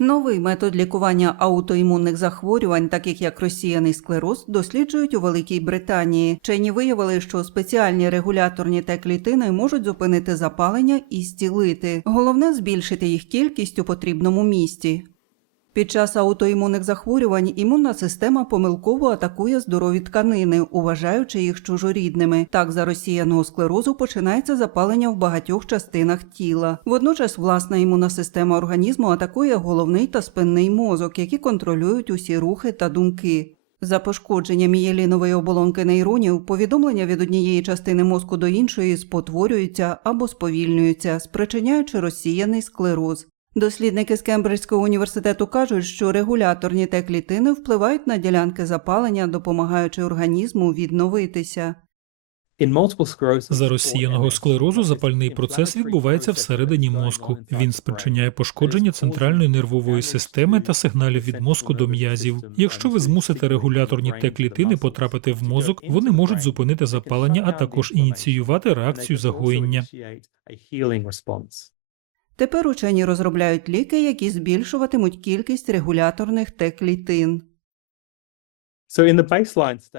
Новий метод лікування аутоімунних захворювань, таких як розсіяний склероз, досліджують у Великій Британії. Вчені виявили, що спеціальні регуляторні Т-клітини можуть зупинити запалення і зцілити. Головне збільшити їх кількість у потрібному місці. Під час аутоімунних захворювань імунна система помилково атакує здорові тканини, уважаючи їх чужорідними. Так, за розсіяного склерозу починається запалення в багатьох частинах тіла. Водночас власна імунна система організму атакує головний та спинний мозок, які контролюють усі рухи та думки. За пошкодження мієлінової оболонки нейронів повідомлення від однієї частини мозку до іншої спотворюються або сповільнюються, спричиняючи розсіяний склероз. Дослідники з Кембриджського університету кажуть, що регуляторні Т-клітини впливають на ділянки запалення, допомагаючи організму відновитися. За розсіяного склерозу запальний процес відбувається всередині мозку. Він спричиняє пошкодження центральної нервової системи та сигналів від мозку до м'язів. Якщо ви змусите регуляторні Т-клітини потрапити в мозок, вони можуть зупинити запалення, а також ініціювати реакцію загоєння. Тепер учені розробляють ліки, які збільшуватимуть кількість регуляторних Т-клітин.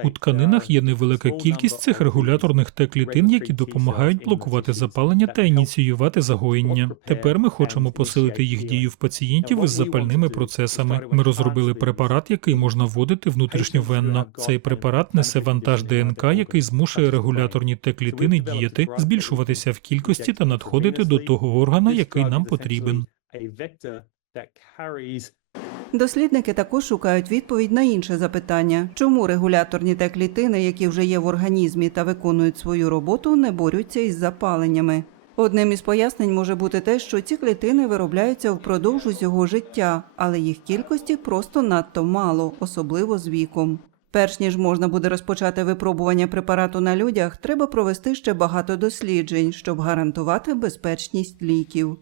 У тканинах є невелика кількість цих регуляторних Т-клітин, які допомагають блокувати запалення та ініціювати загоєння. Тепер ми хочемо посилити їх дію в пацієнтів із запальними процесами. Ми розробили препарат, який можна вводити внутрішньовенно. Цей препарат несе вантаж ДНК, який змушує регуляторні Т-клітини діяти, збільшуватися в кількості та надходити до того органа, який нам потрібен. Дослідники також шукають відповідь на інше запитання: чому регуляторні Т-клітини, які вже є в організмі та виконують свою роботу, не борються із запаленнями. Одним із пояснень може бути те, що ці клітини виробляються впродовж усього життя, але їх кількості просто надто мало, особливо з віком. Перш ніж можна буде розпочати випробування препарату на людях, треба провести ще багато досліджень, щоб гарантувати безпечність ліків.